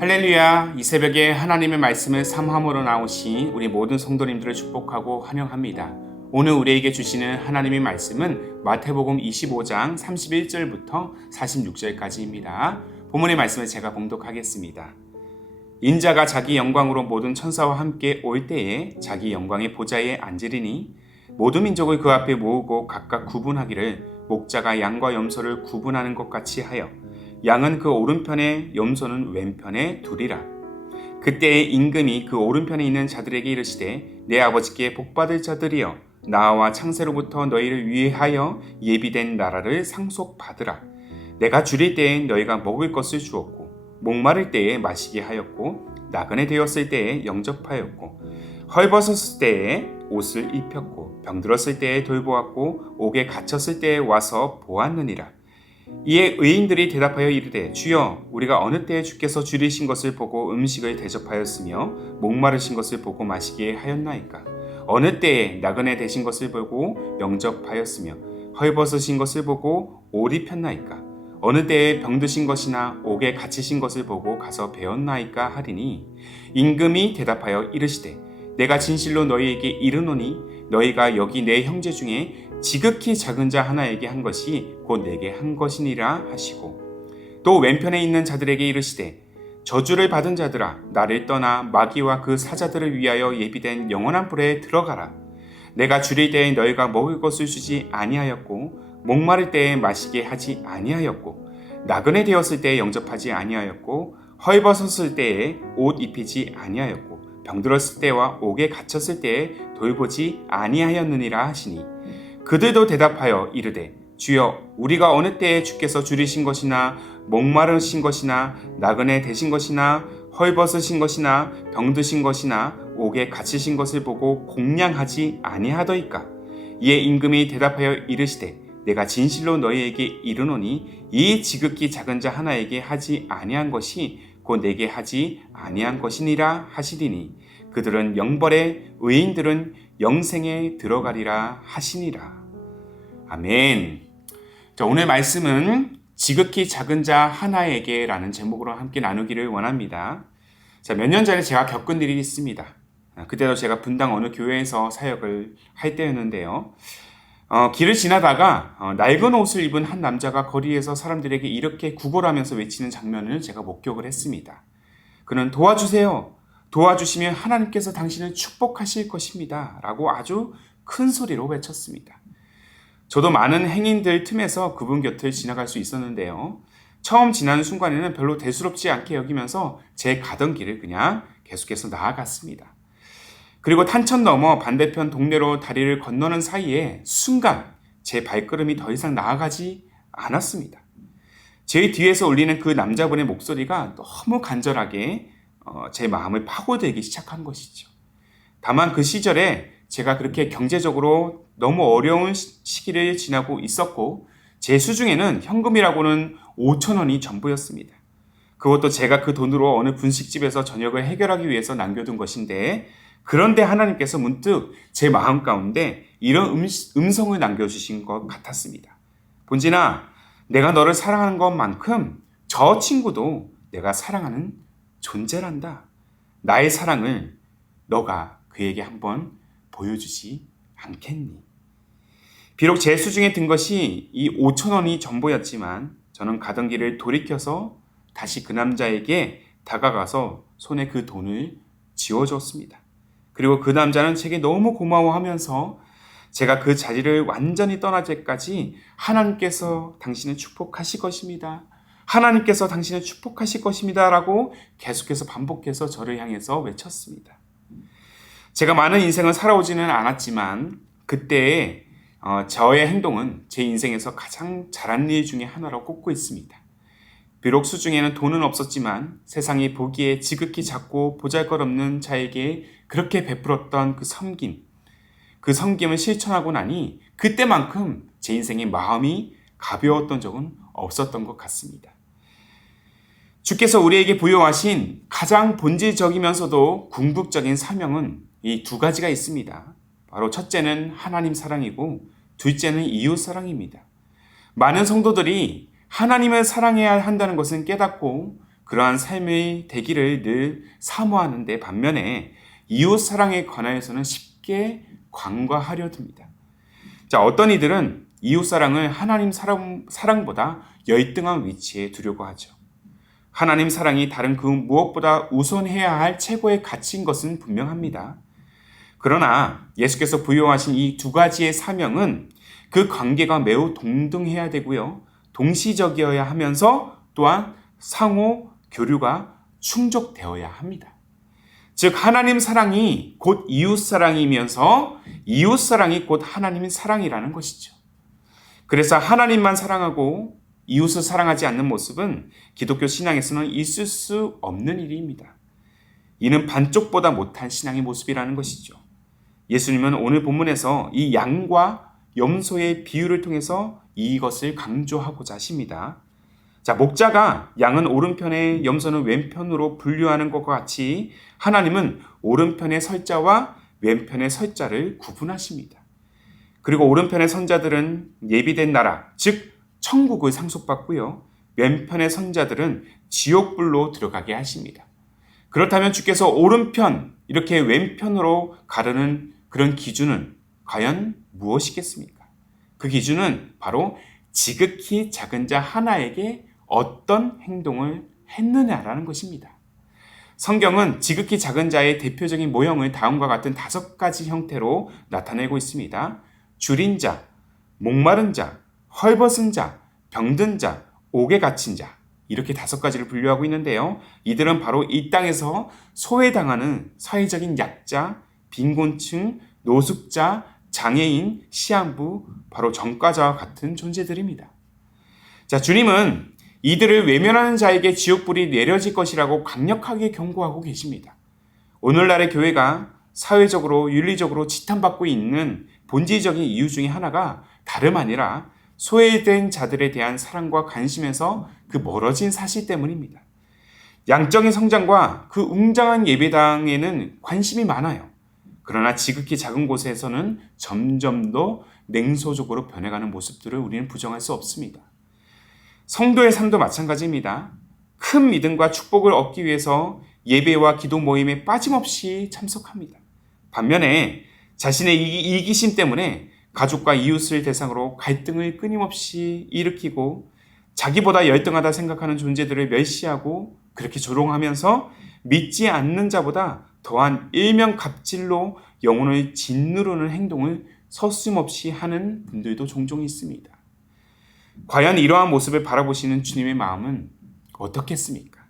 할렐루야, 이 새벽에 하나님의 말씀을 삼함으로 나오신 우리 모든 성도님들을 축복하고 환영합니다. 오늘 우리에게 주시는 하나님의 말씀은 마태복음 25장 31절부터 46절까지입니다. 본문의 말씀을 제가 봉독하겠습니다. 인자가 자기 영광으로 모든 천사와 함께 올 때에 자기 영광의 보좌에 앉으리니 모든 민족을 그 앞에 모으고 각각 구분하기를 목자가 양과 염소를 구분하는 것 같이 하여 양은 그 오른편에 염소는 왼편에 두리라. 그때에 임금이 그 오른편에 있는 자들에게 이르시되 내 아버지께 복받을 자들이여 나와 창세로부터 너희를 위하여 예비된 나라를 상속받으라. 내가 줄일 때에 너희가 먹을 것을 주었고 목마를 때에 마시게 하였고 나그네 되었을 때에 영접하였고 헐벗었을 때에 옷을 입혔고 병들었을 때에 돌보았고 옥에 갇혔을 때에 와서 보았느니라. 이에 의인들이 대답하여 이르되 주여 우리가 어느 때에 주께서 줄이신 것을 보고 음식을 대접하였으며 목마르신 것을 보고 마시게 하였나이까. 어느 때에 나그네 되신 것을 보고 영접하였으며 헐벗으신 것을 보고 옷 입혔나이까. 어느 때에 병드신 것이나 옥에 갇히신 것을 보고 가서 배웠나이까 하리니 임금이 대답하여 이르시되 내가 진실로 너희에게 이르노니 너희가 여기 내 형제 중에 지극히 작은 자 하나에게 한 것이 곧 내게 한 것이니라 하시고 또 왼편에 있는 자들에게 이르시되 저주를 받은 자들아 나를 떠나 마귀와 그 사자들을 위하여 예비된 영원한 불에 들어가라. 내가 줄일 때에 너희가 먹을 것을 주지 아니하였고 목마를 때에 마시게 하지 아니하였고 나그네 되었을 때에 영접하지 아니하였고 헐벗었을 때에 옷 입히지 아니하였고 병들었을 때와 옥에 갇혔을 때에 돌보지 아니하였느니라 하시니 그들도 대답하여 이르되 주여 우리가 어느 때에 주께서 줄이신 것이나 목마르신 것이나 나그네 되신 것이나 헐벗으신 것이나 병드신 것이나 옥에 갇히신 것을 보고 공양하지 아니하더이까. 이에 임금이 대답하여 이르시되 내가 진실로 너희에게 이르노니 이 지극히 작은 자 하나에게 하지 아니한 것이 곧 내게 하지 아니한 것이니라 하시리니 그들은 영벌에 의인들은 영생에 들어가리라 하시니라. 아멘. 자, 오늘 말씀은 지극히 작은 자 하나에게 라는 제목으로 함께 나누기를 원합니다. 자, 몇 년 전에 제가 겪은 일이 있습니다. 그때도 제가 분당 어느 교회에서 사역을 할 때였는데요. 길을 지나다가 낡은 옷을 입은 한 남자가 거리에서 사람들에게 이렇게 구걸하면서 외치는 장면을 제가 목격을 했습니다. 그는 도와주세요. 도와주시면 하나님께서 당신을 축복하실 것입니다. 라고 아주 큰 소리로 외쳤습니다. 저도 많은 행인들 틈에서 그분 곁을 지나갈 수 있었는데요. 처음 지나는 순간에는 별로 대수롭지 않게 여기면서 제 가던 길을 그냥 계속해서 나아갔습니다. 그리고 탄천 넘어 반대편 동네로 다리를 건너는 사이에 순간 제 발걸음이 더 이상 나아가지 않았습니다. 제 뒤에서 울리는 그 남자분의 목소리가 너무 간절하게 제 마음을 파고들기 시작한 것이죠. 다만 그 시절에 제가 그렇게 경제적으로 너무 어려운 시기를 지나고 있었고 제 수중에는 현금이라고는 5,000원이 전부였습니다. 그것도 제가 그 돈으로 어느 분식집에서 저녁을 해결하기 위해서 남겨둔 것인데 그런데 하나님께서 문득 제 마음 가운데 이런 음성을 남겨주신 것 같았습니다. 본진아, 내가 너를 사랑하는 것만큼 저 친구도 내가 사랑하는 존재란다. 나의 사랑을 너가 그에게 한번 보여주지 않겠니? 비록 제 수중에 든 것이 이 5,000원이 전부였지만 저는 가던 길을 돌이켜서 다시 그 남자에게 다가가서 손에 그 돈을 쥐어줬습니다. 그리고 그 남자는 제게 너무 고마워하면서 제가 그 자리를 완전히 떠날 때까지 하나님께서 당신을 축복하실 것입니다. 하나님께서 당신을 축복하실 것입니다. 라고 계속해서 반복해서 저를 향해서 외쳤습니다. 제가 많은 인생을 살아오지는 않았지만 그때의 저의 행동은 제 인생에서 가장 잘한 일 중에 하나로 꼽고 있습니다. 비록 수중에는 돈은 없었지만 세상이 보기에 지극히 작고 보잘것없는 자에게 그렇게 베풀었던 그 섬김을 실천하고 나니 그때만큼 제 인생의 마음이 가벼웠던 적은 없었던 것 같습니다. 주께서 우리에게 부여하신 가장 본질적이면서도 궁극적인 사명은 이 두 가지가 있습니다. 바로 첫째는 하나님 사랑이고 둘째는 이웃 사랑입니다. 많은 성도들이 하나님을 사랑해야 한다는 것은 깨닫고 그러한 삶의 되기를 늘 사모하는데 반면에 이웃 사랑에 관하여서는 쉽게 관과하려 듭니다. 자, 어떤 이들은 이웃 사랑을 하나님 사랑보다 열등한 위치에 두려고 하죠. 하나님 사랑이 다른 그 무엇보다 우선해야 할 최고의 가치인 것은 분명합니다. 그러나 예수께서 부여하신 이 두 가지의 사명은 그 관계가 매우 동등해야 되고요. 동시적이어야 하면서 또한 상호 교류가 충족되어야 합니다. 즉 하나님 사랑이 곧 이웃 사랑이면서 이웃 사랑이 곧 하나님의 사랑이라는 것이죠. 그래서 하나님만 사랑하고 이웃을 사랑하지 않는 모습은 기독교 신앙에서는 있을 수 없는 일입니다. 이는 반쪽보다 못한 신앙의 모습이라는 것이죠. 예수님은 오늘 본문에서 이 양과 염소의 비유를 통해서 이것을 강조하고자 하십니다. 자, 목자가 양은 오른편에 염소는 왼편으로 분류하는 것과 같이 하나님은 오른편의 설자와 왼편의 설자를 구분하십니다. 그리고 오른편의 선자들은 예비된 나라, 즉 천국을 상속받고요. 왼편의 선자들은 지옥불로 들어가게 하십니다. 그렇다면 주께서 오른편, 이렇게 왼편으로 가르는 그런 기준은 과연 무엇이겠습니까? 그 기준은 바로 지극히 작은 자 하나에게 어떤 행동을 했느냐라는 것입니다. 성경은 지극히 작은 자의 대표적인 모형을 다음과 같은 5가지 형태로 나타내고 있습니다. 줄인 자, 목마른 자, 헐벗은 자, 병든 자, 옥에 갇힌 자, 이렇게 5가지를 분류하고 있는데요. 이들은 바로 이 땅에서 소외당하는 사회적인 약자, 빈곤층, 노숙자, 장애인, 시한부, 바로 전과자와 같은 존재들입니다. 자, 주님은 이들을 외면하는 자에게 지옥불이 내려질 것이라고 강력하게 경고하고 계십니다. 오늘날의 교회가 사회적으로 윤리적으로 지탄받고 있는 본질적인 이유 중에 하나가 다름 아니라 소외된 자들에 대한 사랑과 관심에서 그 멀어진 사실 때문입니다. 양적인 성장과 그 웅장한 예배당에는 관심이 많아요. 그러나 지극히 작은 곳에서는 점점 더 냉소적으로 변해가는 모습들을 우리는 부정할 수 없습니다. 성도의 삶도 마찬가지입니다. 큰 믿음과 축복을 얻기 위해서 예배와 기도 모임에 빠짐없이 참석합니다. 반면에 자신의 이기심 때문에 가족과 이웃을 대상으로 갈등을 끊임없이 일으키고 자기보다 열등하다 생각하는 존재들을 멸시하고 그렇게 조롱하면서 믿지 않는 자보다 더한 일명갑질로 영혼을 짓누르는 행동을 서슴없이 하는 분들도 종종 있습니다. 과연 이러한 모습을 바라보시는 주님의 마음은 어떻겠습니까?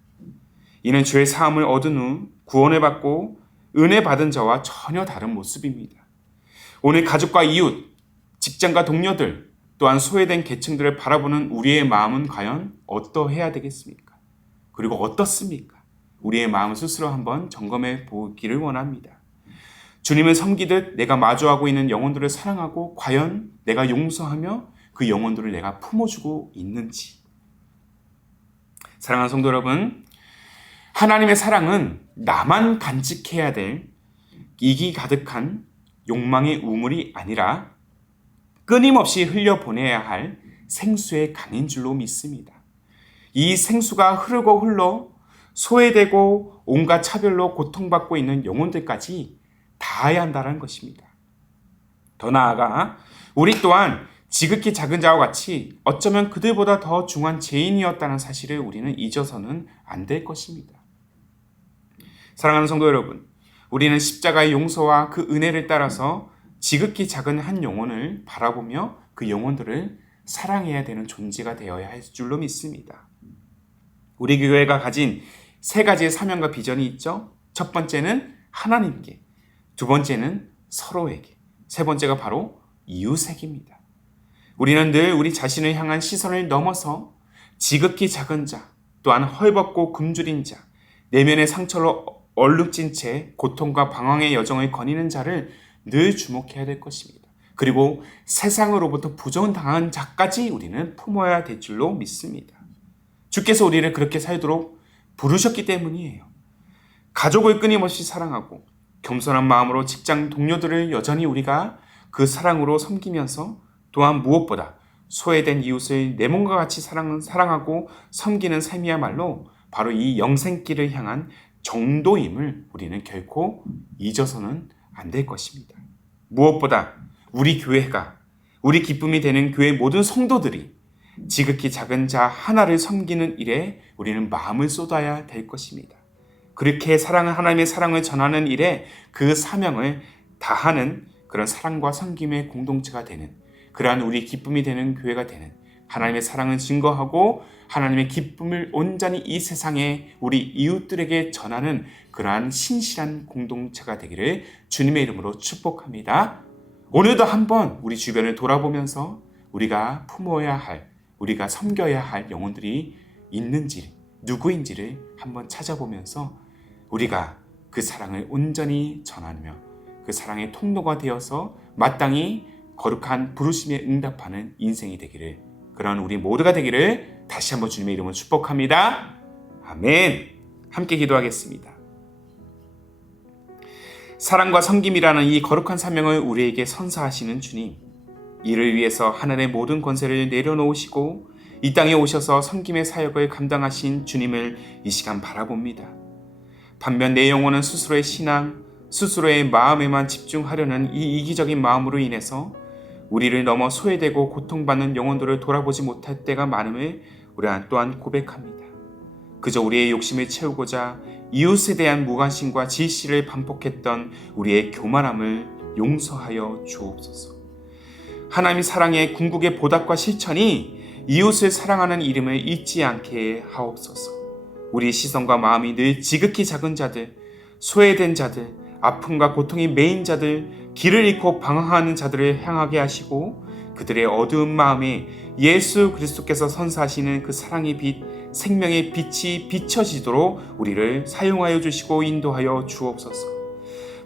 이는 죄 사함을 얻은 후 구원을 받고 은혜 받은 자와 전혀 다른 모습입니다. 오늘 가족과 이웃, 직장과 동료들, 또한 소외된 계층들을 바라보는 우리의 마음은 과연 어떠해야 되겠습니까? 그리고 어떻습니까? 우리의 마음 스스로 한번 점검해 보기를 원합니다. 주님을 섬기듯 내가 마주하고 있는 영혼들을 사랑하고 과연 내가 용서하며 그 영혼들을 내가 품어주고 있는지. 사랑하는 성도 여러분, 하나님의 사랑은 나만 간직해야 될 이기 가득한 욕망의 우물이 아니라 끊임없이 흘려보내야 할 생수의 강인 줄로 믿습니다. 이 생수가 흐르고 흘러 소외되고 온갖 차별로 고통받고 있는 영혼들까지 닿아야 한다는 것입니다. 더 나아가 우리 또한 지극히 작은 자와 같이 어쩌면 그들보다 더 중한 죄인이었다는 사실을 우리는 잊어서는 안 될 것입니다. 사랑하는 성도 여러분, 우리는 십자가의 용서와 그 은혜를 따라서 지극히 작은 한 영혼을 바라보며 그 영혼들을 사랑해야 되는 존재가 되어야 할 줄로 믿습니다. 우리 교회가 가진 3가지의 사명과 비전이 있죠. 첫 번째는 하나님께, 두 번째는 서로에게, 세 번째가 바로 이웃에게입니다. 우리는 늘 우리 자신을 향한 시선을 넘어서 지극히 작은 자, 또한 헐벗고 굶주린 자, 내면의 상처로 얼룩진 채 고통과 방황의 여정을 거니는 자를 늘 주목해야 될 것입니다. 그리고 세상으로부터 부정당한 자까지 우리는 품어야 될 줄로 믿습니다. 주께서 우리를 그렇게 살도록 부르셨기 때문이에요. 가족을 끊임없이 사랑하고 겸손한 마음으로 직장 동료들을 여전히 우리가 그 사랑으로 섬기면서 또한 무엇보다 소외된 이웃을 내 몸과 같이 사랑하고 섬기는 삶이야말로 바로 이 영생길을 향한 정도임을 우리는 결코 잊어서는 안 될 것입니다. 무엇보다 우리 교회가, 우리 기쁨이 되는 교회 모든 성도들이 지극히 작은 자 하나를 섬기는 일에 우리는 마음을 쏟아야 될 것입니다. 그렇게 하나님의 사랑을 전하는 일에 그 사명을 다하는 그런 사랑과 섬김의 공동체가 되는, 그러한 우리 기쁨이 되는 교회가 되는, 하나님의 사랑을 증거하고 하나님의 기쁨을 온전히 이 세상에 우리 이웃들에게 전하는 그러한 신실한 공동체가 되기를 주님의 이름으로 축복합니다. 오늘도 한번 우리 주변을 돌아보면서 우리가 품어야 할, 우리가 섬겨야 할 영혼들이 있는지, 누구인지를 한번 찾아보면서 우리가 그 사랑을 온전히 전하며 그 사랑의 통로가 되어서 마땅히 거룩한 부르심에 응답하는 인생이 되기를, 그런 우리 모두가 되기를 다시 한번 주님의 이름으로 축복합니다. 아멘. 함께 기도하겠습니다. 사랑과 섬김이라는 이 거룩한 사명을 우리에게 선사하시는 주님, 이를 위해서 하늘의 모든 권세를 내려놓으시고 이 땅에 오셔서 섬김의 사역을 감당하신 주님을 이 시간 바라봅니다. 반면 내 영혼은 스스로의 신앙, 스스로의 마음에만 집중하려는 이 이기적인 마음으로 인해서 우리를 넘어 소외되고 고통받는 영혼들을 돌아보지 못할 때가 많음을 우리 또한 고백합니다. 그저 우리의 욕심을 채우고자 이웃에 대한 무관심과 질시를 반복했던 우리의 교만함을 용서하여 주옵소서. 하나님 사랑의 궁극의 보답과 실천이 이웃을 사랑하는 이름을 잊지 않게 하옵소서. 우리 시선과 마음이 늘 지극히 작은 자들, 소외된 자들, 아픔과 고통이 메인 자들, 길을 잃고 방황하는 자들을 향하게 하시고 그들의 어두운 마음에 예수 그리스도께서 선사하시는 그 사랑의 빛, 생명의 빛이 비춰지도록 우리를 사용하여 주시고 인도하여 주옵소서.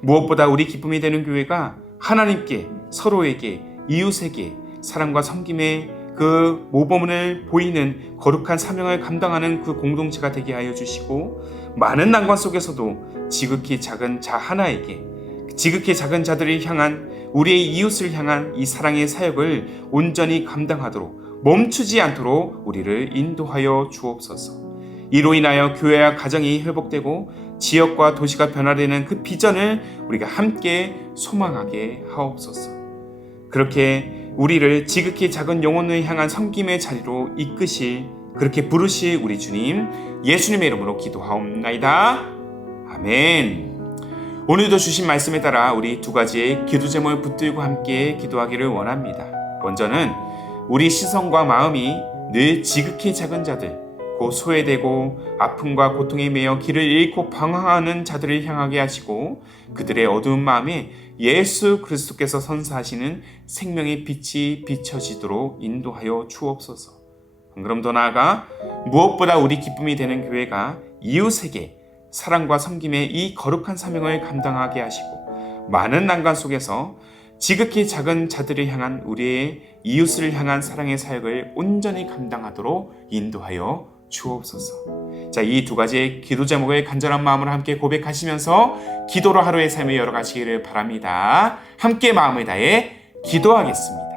무엇보다 우리 기쁨이 되는 교회가 하나님께, 서로에게, 이웃에게 사랑과 섬김의 그 모범을 보이는 거룩한 사명을 감당하는 그 공동체가 되게 하여 주시고, 많은 난관 속에서도 지극히 작은 자 하나에게, 지극히 작은 자들을 향한, 우리의 이웃을 향한 이 사랑의 사역을 온전히 감당하도록 멈추지 않도록 우리를 인도하여 주옵소서. 이로 인하여 교회와 가정이 회복되고 지역과 도시가 변화되는 그 비전을 우리가 함께 소망하게 하옵소서. 그렇게 우리를 지극히 작은 영혼을 향한 섬김의 자리로 이끄실, 그렇게 부르실 우리 주님 예수님의 이름으로 기도하옵나이다. 아멘. 오늘도 주신 말씀에 따라 우리 두 가지의 기도 제목을 붙들고 함께 기도하기를 원합니다. 먼저는 우리 시선과 마음이 늘 지극히 작은 자들, 곧 소외되고 아픔과 고통에 매여 길을 잃고 방황하는 자들을 향하게 하시고 그들의 어두운 마음에 예수 그리스도께서 선사하시는 생명의 빛이 비춰지도록 인도하여 주옵소서. 그럼 더 나아가 무엇보다 우리 기쁨이 되는 교회가 이웃에게 사랑과 섬김의 이 거룩한 사명을 감당하게 하시고 많은 난관 속에서 지극히 작은 자들을 향한 우리의 이웃을 향한 사랑의 사역을 온전히 감당하도록 인도하여 주옵소서. 자, 이 두 가지의 기도 제목을 간절한 마음으로 함께 고백하시면서 기도로 하루의 삶을 열어가시기를 바랍니다. 함께 마음을 다해 기도하겠습니다.